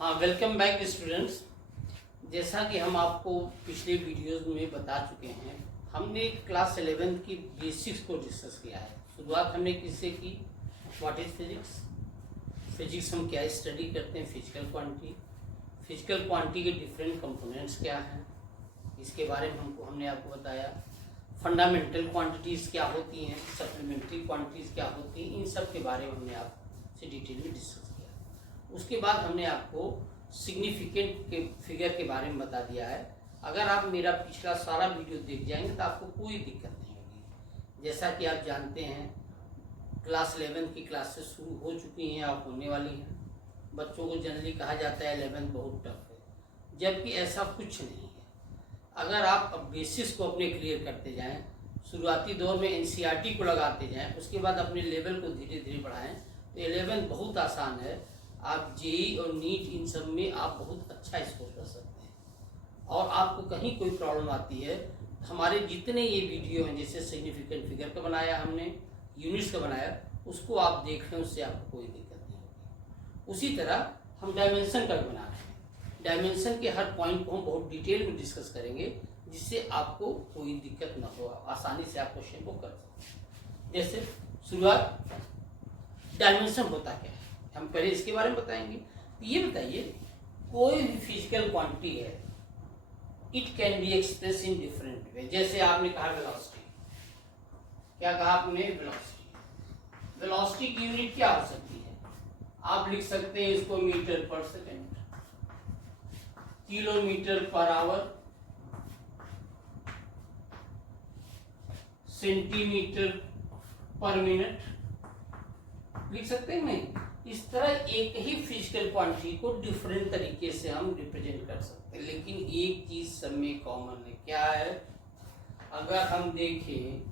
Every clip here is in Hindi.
हाँ, वेलकम बैक स्टूडेंट्स। जैसा कि हम आपको पिछले वीडियोस में बता चुके हैं, हमने क्लास 11 की बेसिक्स को डिस्कस किया है। शुरुआत हमने किससे की? What is physics. फिजिक्स हम क्या स्टडी करते हैं? Physical quantity. फिजिकल क्वांटिटी के डिफरेंट कंपोनेंट्स क्या हैं, इसके बारे में हमने आपको बताया। फंडामेंटल क्वांटिटीज़ क्या होती हैं, सप्लीमेंट्री क्वांटिटीज़ क्या होती हैं, इन सब के बारे में हमने आपसे डिटेल में डिस्कस किया। उसके बाद हमने आपको सिग्निफिकेंट के फिगर के बारे में बता दिया है। अगर आप मेरा पिछला सारा वीडियो देख जाएंगे तो आपको कोई दिक्कत नहीं होगी। जैसा कि आप जानते हैं, क्लास 11 की क्लासेस शुरू हो चुकी हैं और होने वाली हैं। बच्चों को जनरली कहा जाता है 11 बहुत टफ है, जबकि ऐसा कुछ नहीं है। अगर आप बेसिस को अपने क्लियर करते जाएं, शुरुआती दौर में एनसीईआरटी को लगाते जाएं, उसके बाद अपने लेवल को धीरे धीरे बढ़ाएं, तो 11 बहुत आसान है। आप जेई और नीट इन सब में आप बहुत अच्छा स्कोर कर सकते हैं। और आपको कहीं कोई प्रॉब्लम आती है, हमारे जितने ये वीडियो हैं, जैसे सिग्निफिकेंट फिगर का बनाया हमने, यूनिट्स का बनाया, उसको आप देख लें, उससे आपको कोई दिक्कत नहीं होगी। उसी तरह हम डायमेंशन का भी बना रहे हैं। डायमेंशन के हर पॉइंट को हम बहुत डिटेल में डिस्कस करेंगे, जिससे आपको कोई दिक्कत ना हो, आसानी से आप क्वेश्चन को कर सकते। जैसे शुरुआत, डायमेंशन होता क्या है हम पहले इसके बारे में बताएंगे। ये बताइए, कोई भी फिजिकल क्वांटिटी है, it can be express in different way. जैसे आपने कहा वेलोसिटी, क्या कहा आपने? वेलोसिटी। वेलोसिटी की यूनिट क्या हो सकती है? आप लिख सकते हैं इसको मीटर पर second, kilometre per hour, centimetre पर मिनट लिख सकते हैं। नहीं, इस तरह एक ही फिजिकल क्वांटिटी को डिफरेंट तरीके से हम रिप्रेजेंट कर सकते हैं, लेकिन एक चीज सब में कॉमन है। क्या है? अगर हम देखें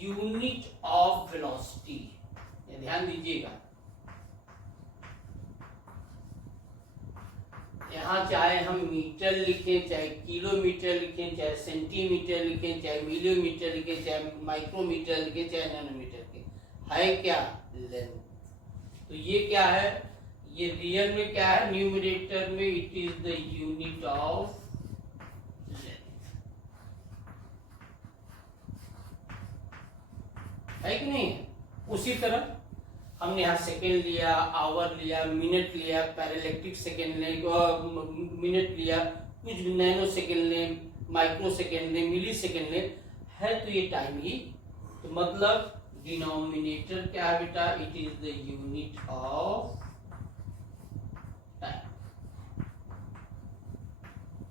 यूनिट ऑफ वेलोसिटी, ध्यान दीजिएगा, यहाँ चाहे हम मीटर लिखें, चाहे किलोमीटर लिखें, चाहे सेंटीमीटर लिखें, चाहे मिलीमीटर लिखें, चाहे माइक्रोमीटर लिखें, चाहे नैनोमीटर लिखें, है क्या? लेंथ। तो ये क्या है? ये रियल में क्या है? न्यूमरेटर में it is the unit of length, है कि नहीं? उसी तरह हमने यहाँ सेकेंड लिया, आवर लिया, मिनट लिया, पैरेलैक्टिक सेकेंड ले, मिनट लिया, कुछ नैनो सेकेंड ले, माइक्रो सेकेंड ले, मिली सेकेंड ले, है तो ये टाइम ही। तो मतलब डिनोमिनेटर क्या है बेटा? It is the unit of time.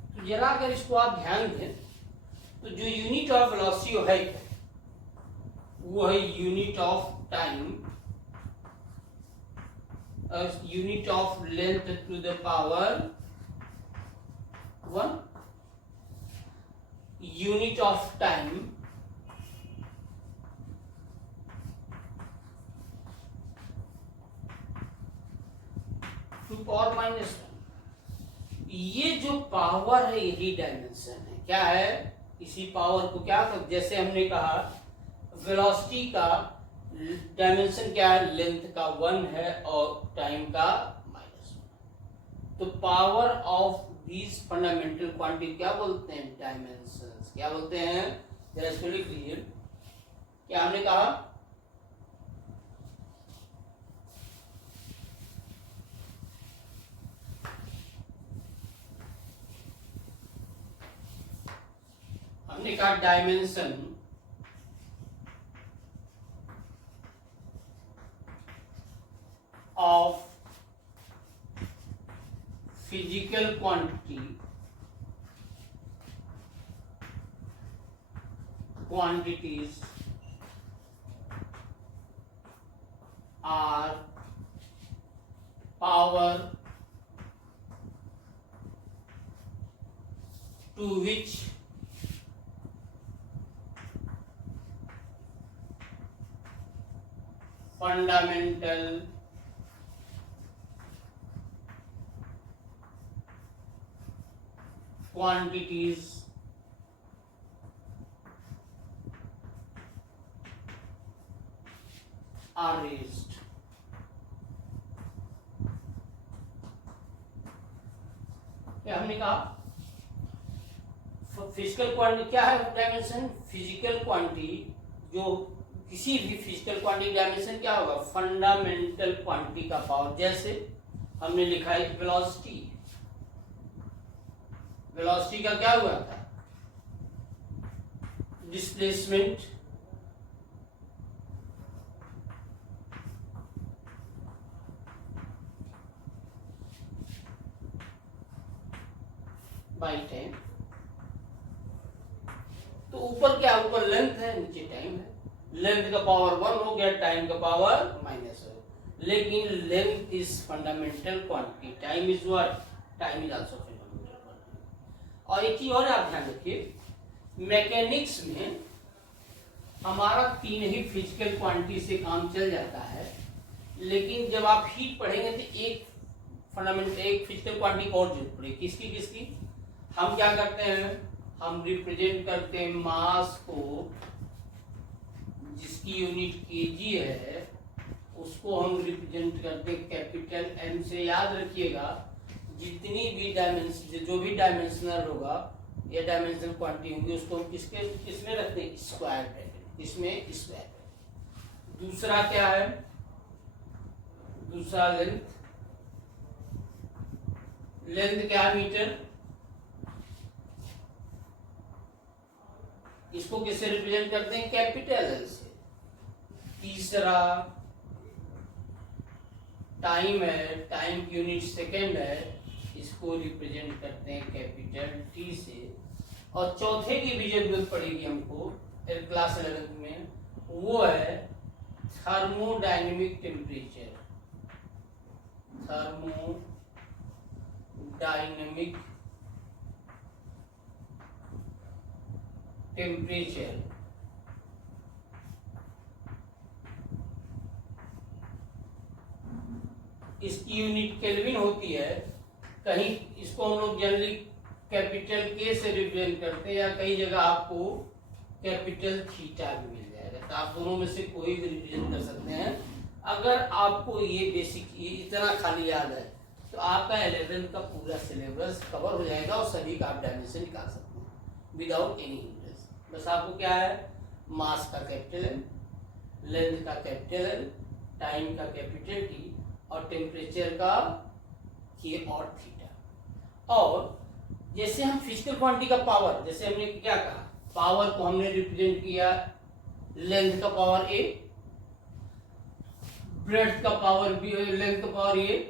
तो जरा अगर इसको आप ध्यान दें, तो जो यूनिट ऑफ वेलोसिटी है वो है unit of time, unit of length to the power 1, unit of time to power -1। ये जो पावर है यही डायमेंशन है। क्या है? इसी पावर को क्या कर, जैसे हमने कहा वेलोसिटी का डायमेंशन क्या है? लेंथ का 1 है और टाइम का -1। तो power of these fundamental quantity क्या बोलते हैं? डायमेंशंस। क्या बोलते हैं? जरा इसको लिख लीजिए। क्या हमने कहा? हमने कहा dimension of physical quantities are power to which fundamental quantities are raised। कहा फिजिकल क्वांटिटी क्या है डायमेंशन, फिजिकल क्वांटिटी जो किसी भी फिजिकल क्वांटिटी डायमेंशन क्या होगा, फंडामेंटल क्वांटिटी का पावर। जैसे हमने लिखा है वेलोसिटी, वेलोसिटी का क्या हुआ था, डिस्प्लेसमेंट बाई टाइम। तो ऊपर क्या, ऊपर लेंथ है, नीचे टाइम है। लेंथ का पावर 1 हो गया, टाइम का पावर माइनस हो। लेकिन length is fundamental quantity, time is what, time is also fundamental quantity. और एक चीज और आप ध्यान रखिए, मैकेनिक्स में हमारा 3 ही फिजिकल क्वांटिटी से काम चल जाता है, लेकिन जब आप हीट पढ़ेंगे तो एक फंडामेंटल, एक फिजिकल क्वांटिटी और जरूरत पड़ेगी। किसकी किसकी, हम क्या करते हैं, हम रिप्रेजेंट करते हैं मास को, जिसकी यूनिट केजी है उसको हम रिप्रेजेंट करते हैं कैपिटल एम से। याद रखिएगा जितनी भी डायमेंशन, जो भी डायमेंशनल होगा या डायमेंशनल क्वांटिटी होंगी उसको हम किसमें रखते हैं, स्क्वायर ब्रैकेट, इसमें स्क्वायर। दूसरा क्या है, दूसरा लेंथ, लेंथ क्या है, मीटर, इसको किससे रिप्रेजेंट करते हैं, कैपिटल एल से। तीसरा टाइम है, टाइम की यूनिट सेकेंड है, इसको रिप्रेजेंट करते हैं कैपिटल टी से। और चौथे की भी जरूरत पड़ेगी हमको क्लास 11 में, वो है थर्मोडायनेमिक टेम्परेचर, थर्मोडायनेमिक टेम्परेचर। इसकी यूनिट केल्विन होती है। कहीं इसको हम लोग जनरली कैपिटल के से रिप्रेजेंट करते हैं, या कई जगह आपको कैपिटल थीटा भी मिल जाएगा। तो आप दोनों में से कोई भी रिप्रेजेंट कर सकते हैं। अगर आपको ये बेसिक, ये इतना खाली याद है तो आपका 11 का पूरा सिलेबस कवर हो जाएगा और सभी का आप डायमेंशन निकाल सकते हैं विदाउट एनी हिंड्रेंस। बस आपको क्या है, मास का कैपिटल एम, लेंथ का कैपिटल एल, टाइम का कैपिटल टी, और टेम्परेचर का के और थीटा। और जैसे हम फिजिकल क्वांटिटी का पावर, जैसे हमने क्या कहा, पावर को हमने रिप्रेजेंट किया लेंथ का पावर ए, ब्रेड्थ का पावर बी, लेंथ का पावर ए,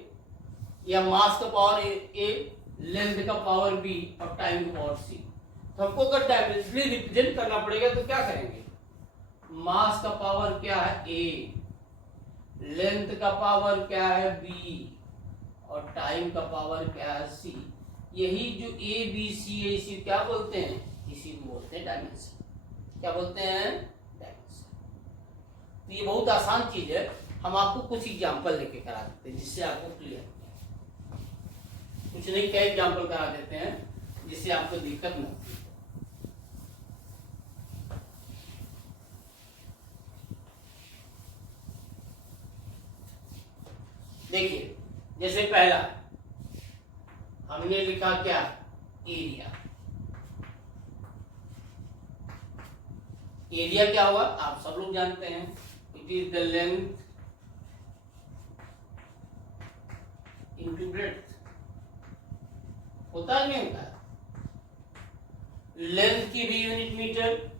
या मास का पावर ए, लेंथ का पावर बी, और टाइम का पावर सी। तो हमको अगर डायमेंशनली रिप्रेजेंट करना पड़ेगा तो क्या करेंगे, मास का पावर क्या है ए, लेंथ का पावर क्या है बी, और टाइम का पावर क्या है सी। यही जो ए बी सी है इसी क्या बोलते हैं, इसी को बोलते हैं डायमेंशन। क्या बोलते हैं, डायमेंशन। तो ये बहुत आसान चीज है, हम आपको कुछ एग्जांपल लेके करा देते हैं जिससे आपको क्लियर, कुछ नहीं क्या एग्जांपल करा देते हैं जिससे आपको दिक्कत न हो। देखिए जैसे पहला हमने लिखा क्या, एरिया। एरिया क्या हुआ, आप सब लोग जानते हैं, it is the length into breadth. होता है नहीं होता, लेंथ की भी यूनिट मीटर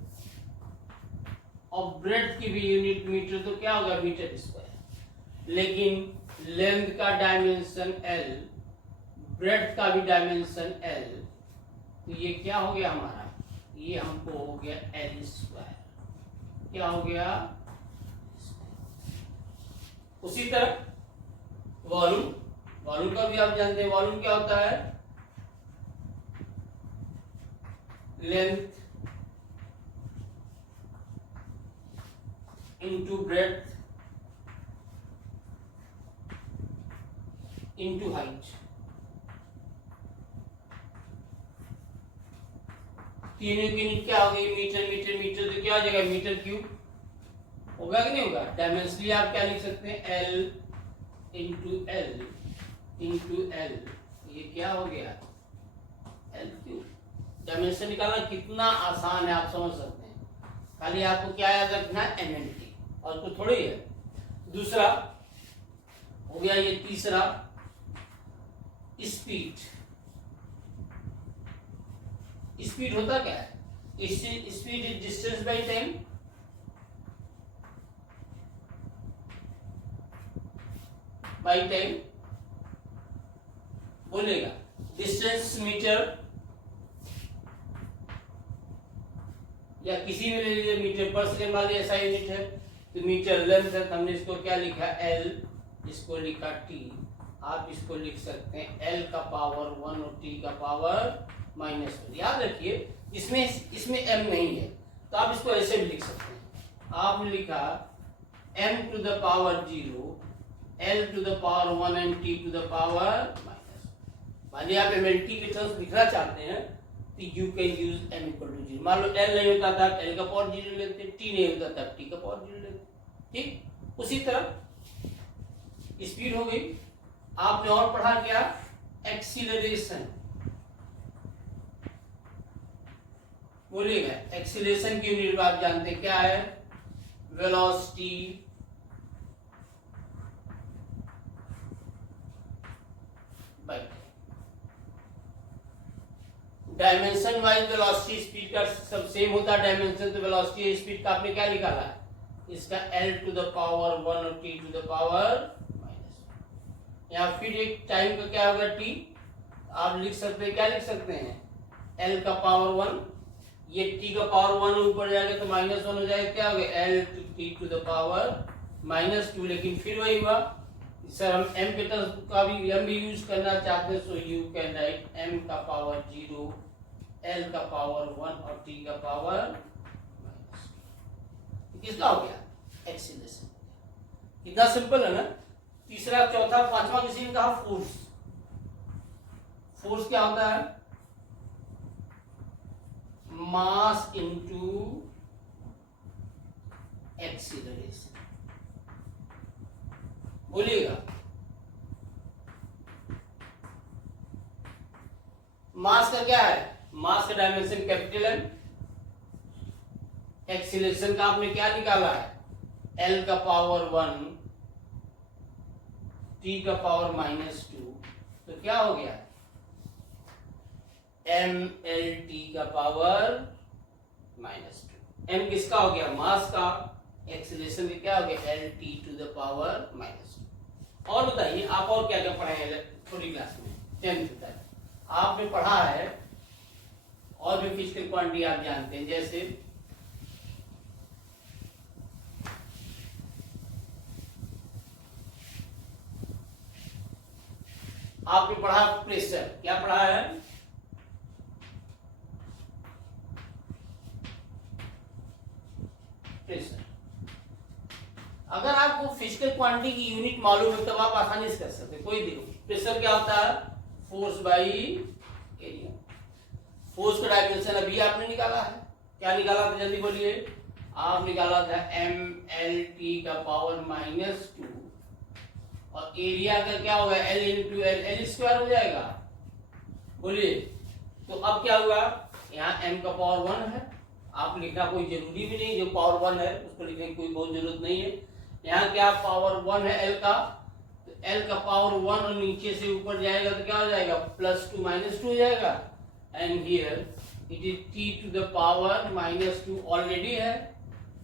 और ब्रेड्थ की भी यूनिट मीटर, तो क्या होगा, मीटर स्क्वायर। लेकिन लेंथ का डायमेंशन एल, ब्रेड्थ का भी डायमेंशन एल, तो ये क्या हो गया हमारा, ये हमको हो गया एल स्क्वायर। क्या हो गया, उसी तरह वॉल्यूम, वॉल्यूम का भी आप जानते हैं, वॉल्यूम क्या होता है, length into breadth into height. तीनों की यूनिट क्या हो गई, मीटर मीटर मीटर, तो क्या हो जाएगा, मीटर क्यूब होगा कि नहीं होगा। डायमेंशनली आप क्या लिख सकते हैं, L into L into L, ये क्या हो गया, एल क्यूब। डायमेंशन निकालना कितना आसान है, आप समझ सकते हैं। खाली आपको क्या याद रखना है, एम एन टी, और कुछ थोड़ी है। दूसरा हो गया ये, तीसरा स्पीड। स्पीड होता क्या है, speed is distance by time. By time बोलेगा, डिस्टेंस मीटर या किसी भी ले लीजिए, मीटर पर सेकेंड वाली ऐसा यूनिट है, तो मीटर लेंथ है, तो हमने इसको क्या लिखा, एल, इसको लिखा टी। आप इसको लिख सकते हैं एल का पावर 1 और टी का पावर -1। याद रखिए इसमें एम नहीं है, तो आप इसको ऐसे भी लिख सकते हैं। आपने लिखा m to the power 0, l to the power 1 and t to the power -। मान लीजिए आप एमएलटी के टर्म्स लिखना चाहते हैं, तो you can use m equal to 0। मान लो l नहीं होता था, l का पावर 0 लेते, t नहीं होता था, t का पावर 0 लेते। ठीक, उसी तरह स्पीड हो गई। आपने और पढ़ा क्या, एक्सीलरेशन। बोलिएगा, एक्सीलरेशन की यूनिट आप जानते हैं क्या है, velocity bye dimension wise velocity. Speed का सब सेम होता है डायमेंशन, तो वेलोसिटी स्पीड का आपने क्या निकाला है, इसका l टू द पावर 1 और t टू द पावर -। या फिर एक टाइम का क्या होगा, t, आप लिख सकते हैं, क्या लिख सकते हैं, l का पावर 1, ये t का पावर 1 ऊपर जाएगा तो -1 हो जाएगा, क्या हो गया, l to t to the power -2। लेकिन फिर वही हुआ सर, हम m के टर्म्स का भी m भी यूज करना चाहते हैं, so you can write m का पावर 0, l का पावर 1 और t का पावर -। किसका हो गया, एक्सीलरेशन। कितना सिंपल है ना। तीसरा, चौथा, पांचवा किसी ने कहा फोर्स। फोर्स क्या होता है, मास इनटू एक्सीलरेशन। बोलिएगा, मास का क्या है, मास का डायमेंशन कैपिटल M। एक्सीलरेशन का आपने क्या निकाला है, L का पावर 1, T का पावर -2, तो क्या हो गया, mLT का पावर -2। m किसका हो गया, मास का। एक्सीलरेशन का क्या हो गया, LT टू द पावर -2। और बताइए आप और क्या क्या पढ़े हैं छोटी क्लास में, 10th तक आपने पढ़ा है। और भी फिजिकल क्वांटिटी आप जानते हैं, जैसे आपने पढ़ा प्रेशर। क्या पढ़ा है, प्रेशर। अगर आपको फिजिकल क्वांटिटी की यूनिट मालूम है तब आप आसानी से कर सकते हैं। कोई देखो, प्रेशर क्या होता है, फोर्स बाई एरिया। फोर्स का डायमेंशन अभी आपने निकाला है, क्या निकाला था, जल्दी बोलिए। आप निकाला था mLT का पावर -2, और एरिया का क्या होगा, L इंटू L स्क्वायर हो जाएगा। बोलिए, तो अब क्या हुआ, यहाँ m का पावर 1 है, आप लिखना कोई जरूरी भी नहीं, जो पावर 1 है उसको लिखने की कोई बहुत जरूरत नहीं है। यहाँ क्या पावर 1 है L का, तो L का पावर 1 और नीचे से ऊपर जाएगा तो क्या हो जाएगा, +2 -2 हो जाएगा। And here it is t to the power -2 already है,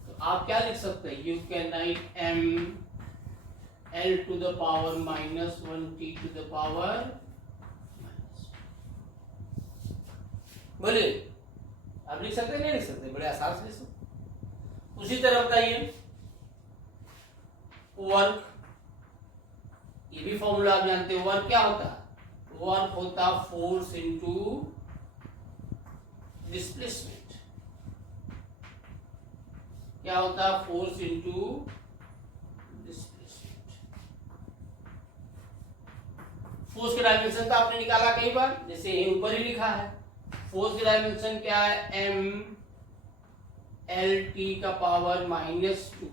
तो आप क्या लिख सकते हैं, you can write m L to the power -1 t to the power. बोलिए, आप लिख सकते हैं, नहीं लिख सकते, बड़े आसान से लिख सकते। उसी तरह बताइए वर्क, ये भी फॉर्मूला आप जानते हैं। वर्क क्या होता है, वर्क होता फोर्स इनटू डिस्प्लेसमेंट। क्या होता है, फोर्स इनटू डिस्प्लेसमेंट। फोर्स का डायमेंशन तो आपने निकाला कई बार, जैसे ये ऊपर ही लिखा है। फोर्स का डायमेंशन क्या है, mLT का पावर -2,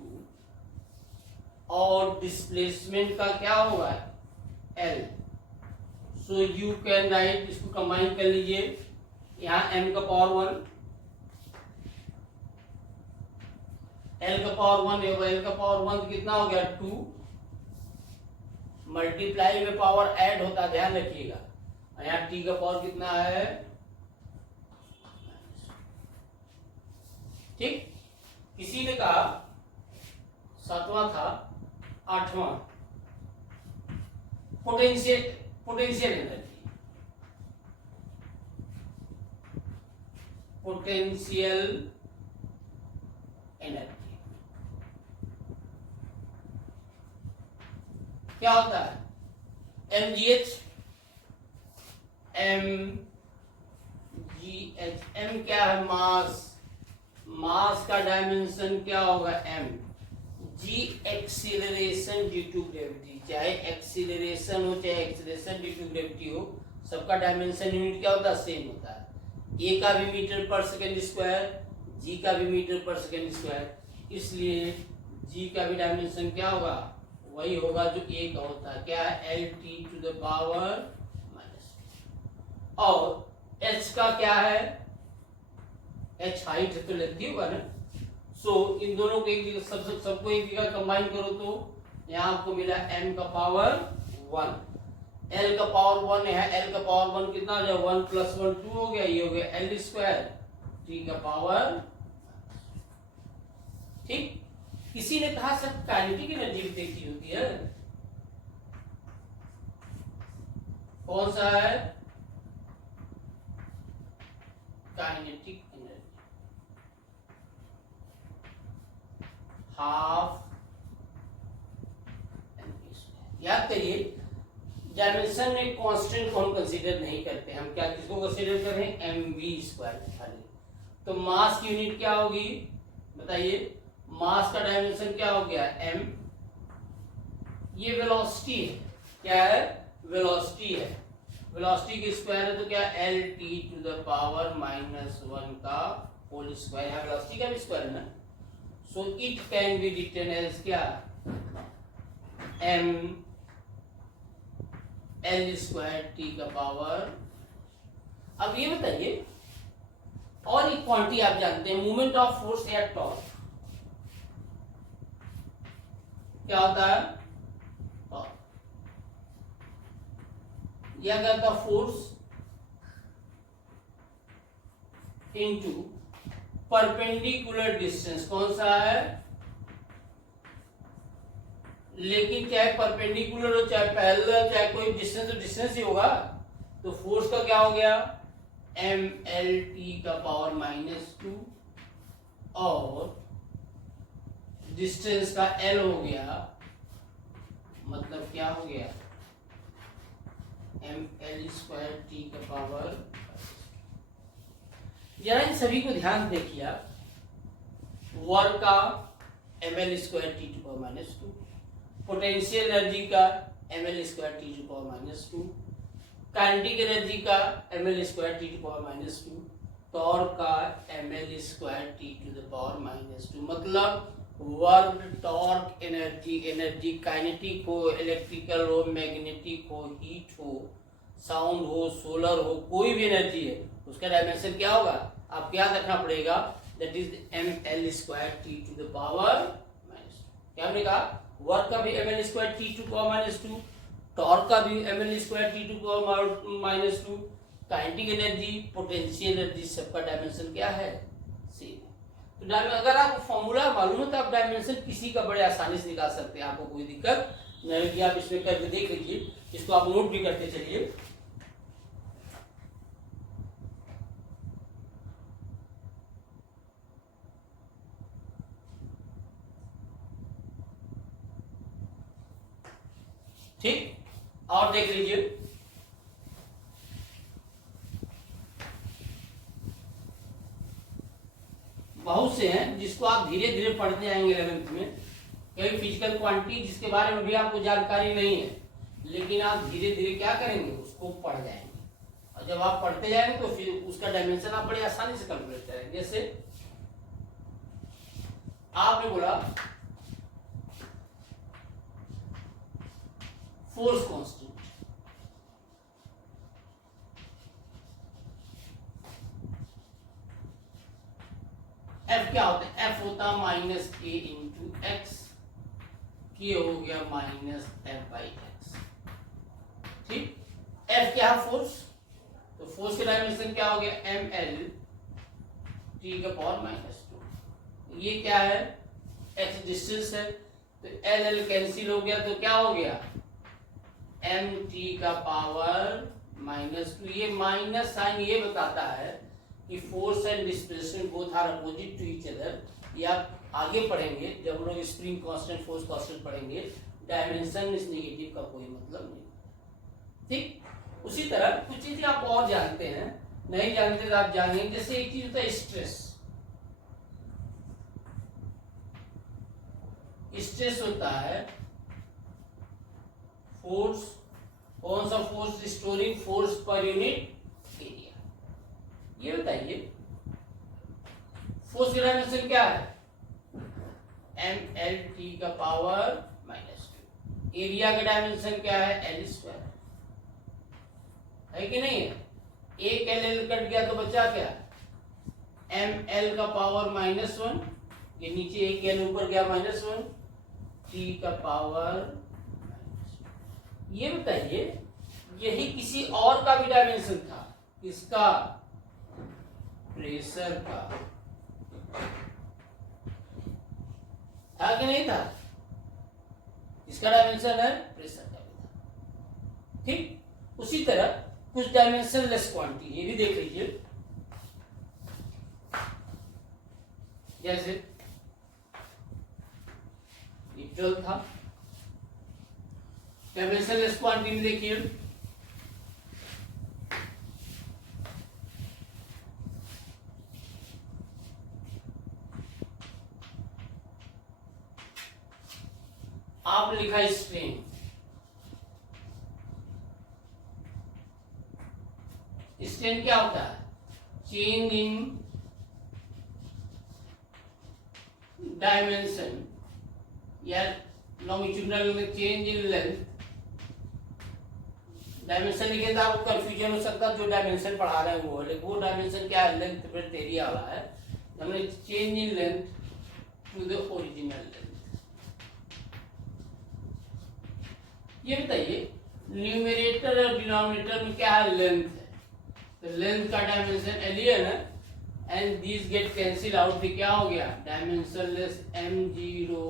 और डिस्प्लेसमेंट का क्या होगा, L। So you can right, इसको कंबाइन कर लीजिए, यहाँ m का पावर 1, l का पावर 1 है, l का पावर 1 कितना हो गया 2, मल्टीप्लाई में पावर ऐड होता है, ध्यान रखिएगा। यहाँ t का पावर कितना है, ठीक। किसी ने कहा 7वां था 8वां, पोटेंशियल एनर्जी, पोटेंशियल एनर्जी क्या होता है, mgh, m क्या है, मास, मास का डायमेंशन क्या होगा m, g acceleration due to gravity, चाहे एक्सीलरेशन हो चाहे एक्सीलरेशन ड्यू टू ग्रेविटी हो, सबका डायमेंशन यूनिट क्या होता है, सेम होता है। a का भी मीटर पर सेकेंड स्क्वायर, g का भी मीटर पर सेकेंड स्क्वायर, इसलिए g का भी डायमेंशन क्या होगा, वही होगा जो a का होता है, क्या है, lt to the power minus. और h का क्या है, h हाइट है तो लेंथी होगा ना। सो इन दोनों को एक जगह सबको एक जगह कंबाइन करो तो यहाँ आपको मिला m का पावर 1, l का पावर 1 है, l का पावर 1 कितना हो जाए, 1 + 1 2 हो गया, ये हो गया l स्क्वायर t का पावर, ठीक। किसी ने कहा सर काइनेटिक एनर्जी भी देखी होती है, कौन सा है, काइनेटिक एनर्जी, हाफ याद करिए, डायमेंशन में कांस्टेंट को हम कंसीडर नहीं करते, हम क्या किसको कंसीडर कर रहे हैं, mv² खाली। तो मास की यूनिट क्या होगी बताइए, मास का डायमेंशन क्या हो गया m, ये वेलोसिटी है, क्या है, वेलोसिटी है, वेलोसिटी की स्क्वायर है तो क्या lt टू द पावर -1 का होल स्क्वायर, है वेलोसिटी का भी स्क्वायर है ना। So it can be written as क्या, m l² t का पावर। अब ये बताइए, और एक क्वांटिटी आप जानते हैं, मोमेंट ऑफ फोर्स या टॉर्क क्या होता है, टॉर्क या क्या होता है, फोर्स इनटू परपेंडिकुलर डिस्टेंस, कौन सा है, लेकिन चाहे परपेंडिकुलर हो चाहे पैरेलल चाहे कोई डिस्टेंस, तो डिस्टेंस ही होगा। तो फोर्स का क्या हो गया, mlt का पावर -2 और डिस्टेंस का l हो गया, मतलब क्या हो गया, ml² t का पावर। जरा इन सभी को ध्यान देखिए आप, वर्क का ml² t to power -2, potential energy का ml² t to power -2, kinetic energy का ml² t to power -2, torque का ml² t to the power -2। मतलब work, torque, energy, energy kinetic हो, इलेक्ट्रिकल हो, मैग्नेटिक हो, हीट हो, साउंड हो, सोलर हो, कोई भी एनर्जी है उसका डायमेंशन क्या होगा, आपको याद रखना पड़ेगा, that is ml² t to the power -2। क्या हमने कहा, वर्क का भी ml² t to power -2, torque का भी ml² t to power -2, kinetic energy, potential energy, सबका डायमेंशन क्या है, सेम। तो अगर आपको फॉर्मूला मालूम है तो आप डायमेंशन किसी का बड़े आसानी से निकाल सकते हैं, आपको कोई दिक्कत नहीं होगी। आप इसमें करके देख लीजिए, इसको आप नोट भी करते चलिए। ठीक, और देख लीजिए, बहुत से हैं जिसको आप धीरे धीरे पढ़ते जाएंगे 11th में, कई फिजिकल क्वांटिटी जिसके बारे में भी आपको जानकारी नहीं है, लेकिन आप धीरे धीरे क्या करेंगे, उसको पढ़ जाएंगे, और जब आप पढ़ते जाएंगे तो फिर उसका डायमेंशन आप बड़े आसानी से कैलकुलेट करेंगे। जैसे आपने बोला फोर्स कांस्टेंट, क्या होता है, एफ होता है माइनस के इंटू एक्स, के हो गया माइनस एफ बाई एक्स। ठीक, एफ क्या है, फोर्स, तो फोर्स का डायमेंशन क्या हो गया, एम एल टी का पावर माइनस 2। ये क्या है, एक्स डिस्टेंस है, तो एल एल कैंसिल हो गया, तो क्या हो गया, एम टी का पावर माइनस 2। ये माइनस साइन ये बताता है कि force and displacement both are opposite to each other. या आगे पढ़ेंगे जब हम लोग स्प्रिंग कांस्टेंट, फोर्स कांस्टेंट पढ़ेंगे, डायमेंशन इस नेगेटिव का कोई मतलब नहीं। ठीक, उसी तरह कुछ चीजें आप और जानते हैं, नहीं जानते तो आप जानेंगे। जैसे एक चीज होता है स्ट्रेस। स्ट्रेस होता है फोर्स, कौन सा force, restoring force per unit area. ये बताइए फोर्स का डायमेंशन क्या है, एम एल टी का पावर माइनस 2। एरिया का डायमेंशन क्या है, एल स्क्वायर, है कि नहीं है। एक एल एल कट गया तो बचा क्या, एम एल का पावर माइनस 1, ये नीचे एक एल ऊपर गया माइनस 1, टी का पावर। ये बताइए यही किसी और का भी डायमेंशन था, किसका, प्रेशर का, था कि नहीं था, इसका डायमेंशन है, प्रेशर का भी था। ठीक, उसी तरह कुछ डायमेंशन लेस क्वांटिटी, ये भी देख लीजिए। जैसे ये 12 था, डायमेंशन लेस क्वांटिटी में देखिए आपने लिखा स्ट्रेन, स्ट्रेन क्या होता है, चेंज इन डायमेंशन या longitudinal change in length. Dimension लिखे तो आपको कंफ्यूजन हो सकता है, जो डायमेंशन पढ़ा रहे हैं वो, लेकिन वो डायमेंशन क्या है, लेंथ ब्रेड्थ एरिया वाला है। हमने change in length to the original length. ये बताइए न्यूमरेटर और डिनोमिनेटर में क्या है, लेंथ है, तो लेंथ का डायमेंशन एलियन है, and these get cancel out, भी क्या हो गया, dimension less m0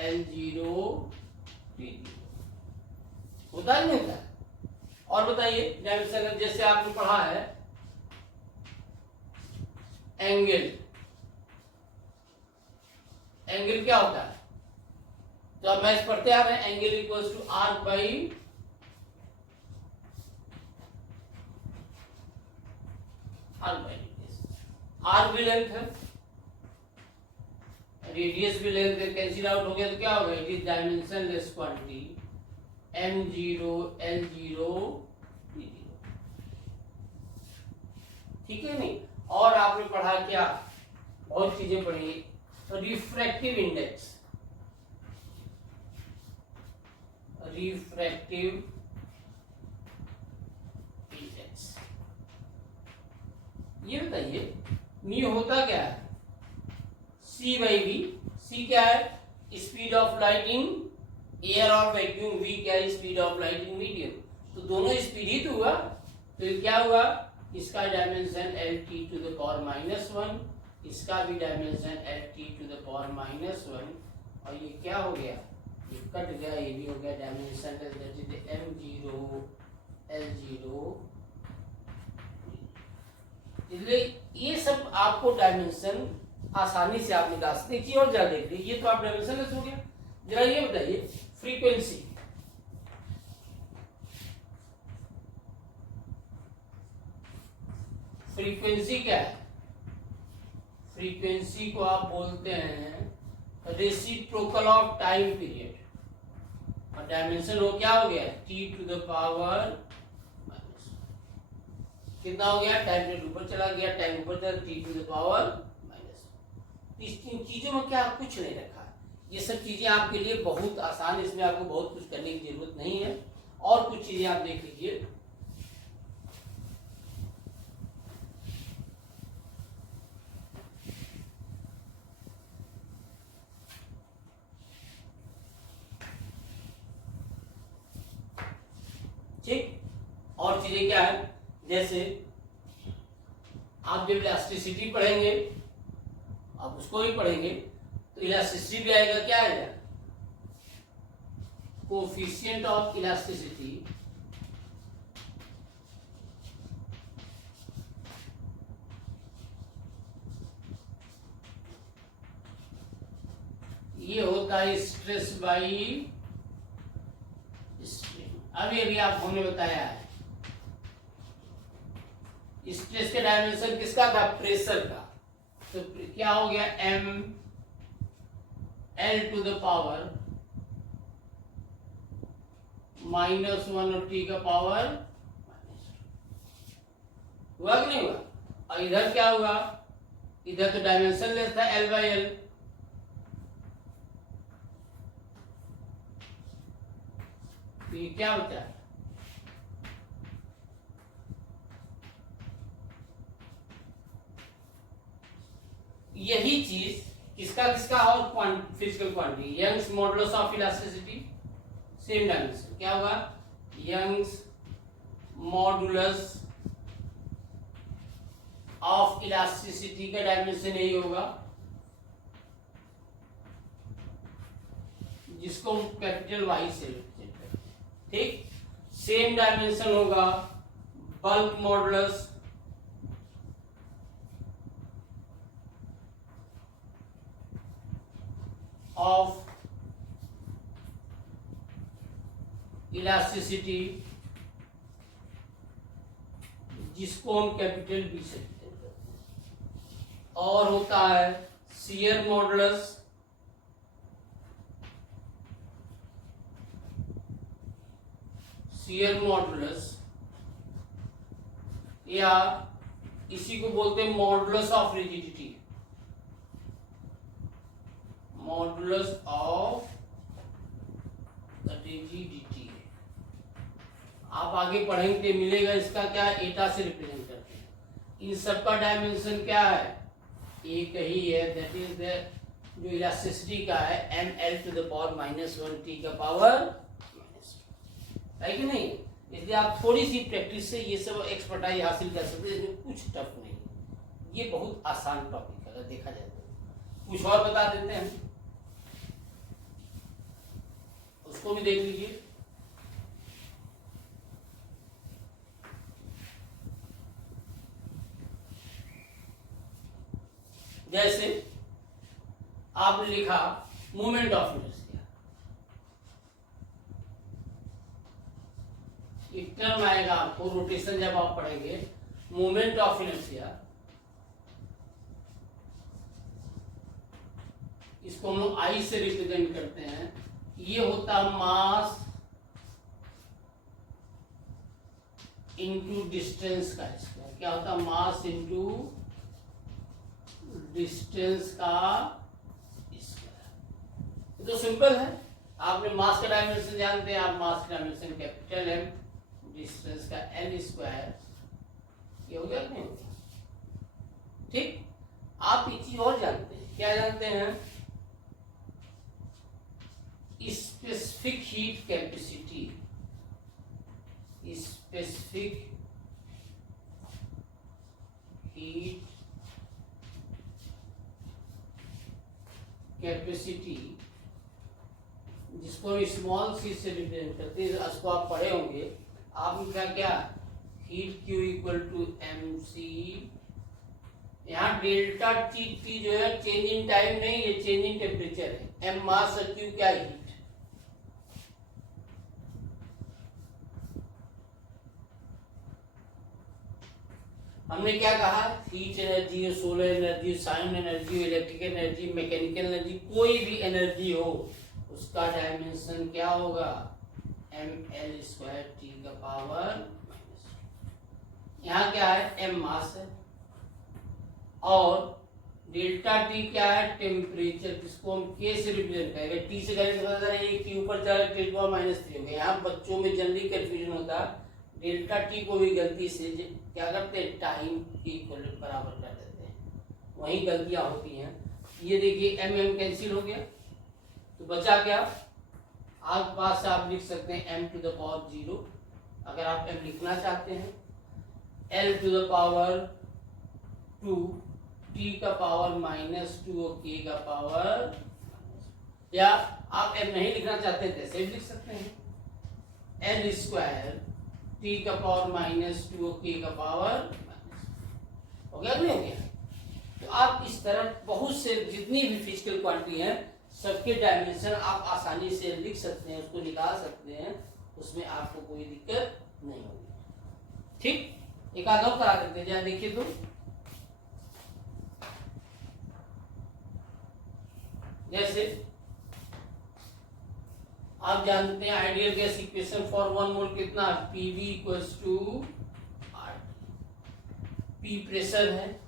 l0 t0 होता है, नहीं होता है। और बताइए डायमेंशन, जैसे आपने पढ़ा है एंगल, एंगल क्या होता है, तो अब मैथ पढ़ते आ रहे हैं, angle equals to arc by arc भी लेंथ है, रेडियस भी लेंथ है, कैंसिल आउट हो गया तो क्या होगा, it is dimensionless quantity m0 l0 t0। ठीक है नहीं। और आपने पढ़ा क्या, बहुत चीजें पढ़ी, तो रिफ्रैक्टिव इंडेक्स, रिफ्रैक्टिव इंडेक्स। ये बताइए न्यू होता क्या है, c बाई वी। c क्या है, speed of light in air और वैक्यूम, v क्या है, speed of light in medium. तो दोनों स्पीड ही तो हुआ, तो क्या हुआ, इसका dimension l t to the power minus 1, इसका भी dimension l t to the power minus 1, और ये क्या हो गया, ये कट गया, ये भी हो गया dimension that is m0 l0। इसलिए ये सब आपको डायमेंशन आसानी से आप निकाल सकते। एक चीज और जरा देख लीजिए, ये तो आप डायमेंशन लेस हो गया। जरा ये बताइए फ्रीक्वेंसी, फ्रीक्वेंसी क्या है, फ्रीक्वेंसी को आप बोलते हैं रेसिप्रोकल ऑफ टाइम पीरियड, और डायमेंशन वो क्या हो गया, t to the power minus, कितना हो गया, टाइम पीरियड ऊपर चला गया, टाइम ऊपर चला, t to the power minus. इस तीन चीजों में क्या कुछ नहीं रखा, ये सब चीजें आपके लिए बहुत आसान, इसमें आपको बहुत कुछ करने की जरूरत नहीं है। और कुछ चीजें आप देख लीजिए, ठीक। और चीजें क्या है, जैसे आप जब इलास्टिसिटी पढ़ेंगे, आप उसको भी पढ़ेंगे, तो इलास्टिसिटी भी आएगा, क्या आएगा, कोफिशिएंट ऑफ इलास्टिसिटी ये होता है स्ट्रेस बाई स्ट्रेन। अभी अभी आप हमने बताया है स्ट्रेस का डायमेंशन किसका था, प्रेशर का, तो क्या हो गया, m L to the power -1 और टी का पावर हुआ कि नहीं हुआ। और इधर क्या हुआ, इधर तो डायमेंशन लेस था एल बाई एल, तो ये क्या होता है, यही चीज किसका किसका और physical quantity, Young's modulus of elasticity same dimension, क्या होगा, यंग्स मॉडुलस ऑफ इलास्टिसिटी का डायमेंशन यही होगा, जिसको हम कैपिटल वाई से रिप्रेजेंट करते हैं, ठीक। सेम डायमेंशन होगा बल्क मॉडुलस ऑफ इलास्टिसिटी, जिसको हम कैपिटल बी से रिप्रेजेंट करते हैं। और होता है शियर मॉडुलस शियर मॉडुलस, या इसी को बोलते हैं modulus of rigidity, modulus of rigidity. आप आगे पढ़ेंगे मिलेगा, इसका क्या है, एटा से रिप्रेजेंट करते हैं। इन सब का डायमेंशन क्या है, एक ही है, दैट इज द जो इलास्टिसिटी का है M L to the power -1 T का पावर है कि नहीं। इसलिए आप थोड़ी सी प्रैक्टिस से ये सब एक्सपर्टाइज हासिल कर सकते हैं, इसमें कुछ टफ नहीं, ये बहुत आसान टॉपिक है अगर देखा जाए तो। कुछ और बता देते हैं, उसको भी देख लीजिए। जैसे आपने लिखा मूवमेंट ऑफ इनर्शिया, एक टर्म आएगा आपको रोटेशन जब आप पढ़ेंगे, मूवमेंट ऑफ इनर्शिया, इसको हम लोग आई से रिप्रेजेंट करते हैं। ये होता मास इंटू डिस्टेंस का स्क्वायर, क्या होता है, मास इंटू डिस्टेंस का स्क्वायर। तो सिंपल है, आपने मास का डायमेंशन जानते हैं, आप मास का डायमेंशन कैपिटल एम, डिस्टेंस का एल स्क्वायर, ये हो गया नहीं, ठीक। आप एक चीज और जानते हैं, क्या जानते हैं, specific heat capacity, specific heat capacity, जिसको हम स्मॉल सी से रिप्रेजेंट करते हैं, इसको आप पढ़े होंगे। आपने क्या क्या, heat Q equal to M C, यहाँ डेल्टा टी जो है चेंज इन टाइम नहीं, ये चेंज इन टेम्परेचर है, एम मास और क्यू क्या हीट। हमने क्या कहा, heat energy, solar energy, sound energy, electrical energy, mechanical energy, कोई भी एनर्जी हो उसका डायमेंशन क्या होगा, एम एल स्क्वायर टी का पावर माइनस। यहाँ क्या है, एम मास है, और डेल्टा टी क्या है, टेम्परेचर, जिसको हम के से रिप्रेजेंट करेंगे, टी से करेंगे तो टी ऊपर चला टी पावर -3 हो गया। यहाँ बच्चों में जनरली कंफ्यूजन होता है, डेल्टा टी को भी गलती से क्या करते हैं, टाइम के इक्वल बराबर कर देते हैं, वही गलतियां होती हैं। ये देखिए एम एम कैंसिल हो गया, तो बचा क्या, आस पास से आप लिख सकते हैं m टू द पावर 0 अगर आप m लिखना चाहते हैं l to the power 2 t का पावर -2 और k का पावर, या आप m नहीं लिखना चाहते हैं ऐसे भी लिख सकते हैं l स्क्वायर t का पावर -2 और k का पावर, हो गया कि नहीं हो गया। तो आप इस तरह बहुत से जितनी भी फिजिकल क्वांटिटी हैं सबके डायमेंशन आप आसानी से लिख सकते हैं, उसको निकाल सकते हैं, उसमें आपको कोई दिक्कत नहीं होगी। ठीक, एक आध और करा देते हैं, जरा देखिए तो जैसे आप जानते हैं ideal gas equation for 1 mole कितना, PV equals to P pressure है,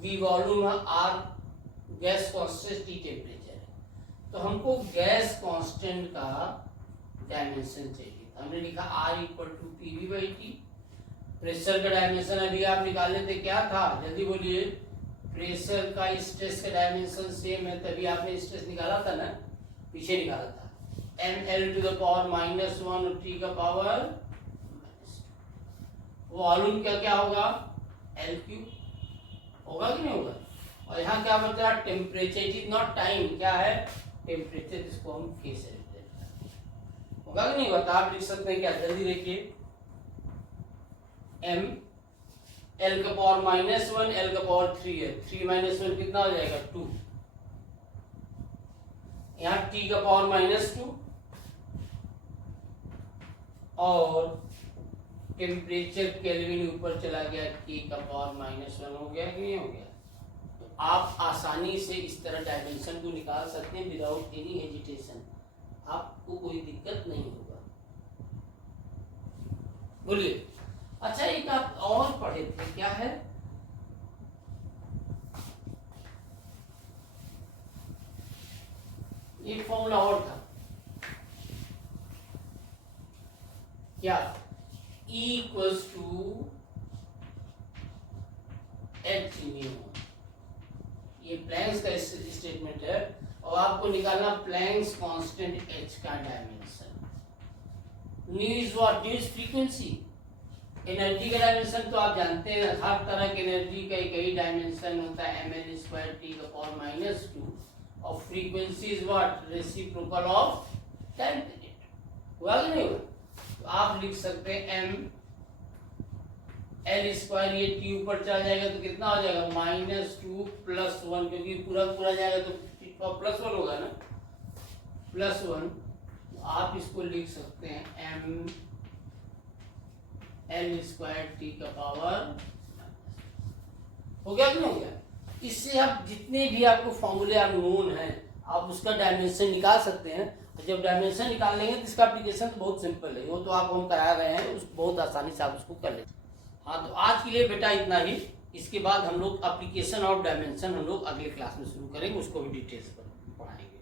V वॉल्यूम है, R gas constant, T temperature है। तो हमको गैस कांस्टेंट का डायमेंशन चाहिए, हमने लिखा R equal to PV/T। Pressure का डायमेंशन अभी आप निकाल लेते, क्या था जल्दी बोलिए। प्रेशर का स्ट्रेस का डायमेंशन सेम है, तभी आपने स्ट्रेस निकाला था ना, पीछे निकाला था, ml टू द पावर -1 और T का पावर -2। वॉल्यूम क्या क्या होगा, L3 होगा कि नहीं होगा। और यहाँ क्या बचा, temperature, it is not time, क्या है टेम्परेचर, जिसको हम K से रिप्रेजेंट करते हैं, होगा कि नहीं होगा। तो आप लिख सकते हैं क्या, जल्दी देखिए, m l का पावर -1 l का पावर 3 है, 3 -1 कितना हो जाएगा 2, यहाँ T का पावर -2 और टेम्परेचर केल्विन ऊपर चला गया, K का पावर -1 हो गया कि नहीं हो गया। तो आप आसानी से इस तरह डायमेंशन को निकाल सकते हैं विदाउट एनी हेजिटेशन, आपको कोई दिक्कत नहीं होगा। बोलिए। अच्छा, एक आप और पढ़े थे, क्या है, ये फॉर्मूला और था क्या, E equals to H nu, ये प्लैंक्स का स्टेटमेंट है, और आपको निकालना प्लैंक्स कांस्टेंट H का dimension. Nu is what, nu is frequency. Energy का डायमेंशन तो आप जानते हैं, हर तरह की एनर्जी का एक ही डायमेंशन होता है, ml² T का पावर -2, और frequency is what, reciprocal of time period, हुआ कि नहीं हुआ। तो आप लिख सकते हैं ml², ये T ऊपर चला जाएगा तो कितना हो जाएगा, -2 + 1, क्योंकि पूरा पूरा जाएगा तो +1 होगा ना, +1। तो आप इसको लिख सकते हैं ml² T का पावर, हो गया कि नहीं हो गया। इससे आप जितने भी आपको फॉर्मूले आप नोन हैं, आप उसका डायमेंशन निकाल सकते हैं। जब डायमेंशन निकाल लेंगे तो इसका एप्लीकेशन तो बहुत सिंपल है, वो तो आप हम करा रहे हैं, उस बहुत आसानी से आप उसको कर लेते हैं। हाँ, तो आज के लिए बेटा इतना ही। इसके बाद हम लोग एप्लीकेशन ऑफ डायमेंशन हम लोग अगले क्लास में शुरू करेंगे, उसको भी डिटेल्स पर पढ़ाएंगे।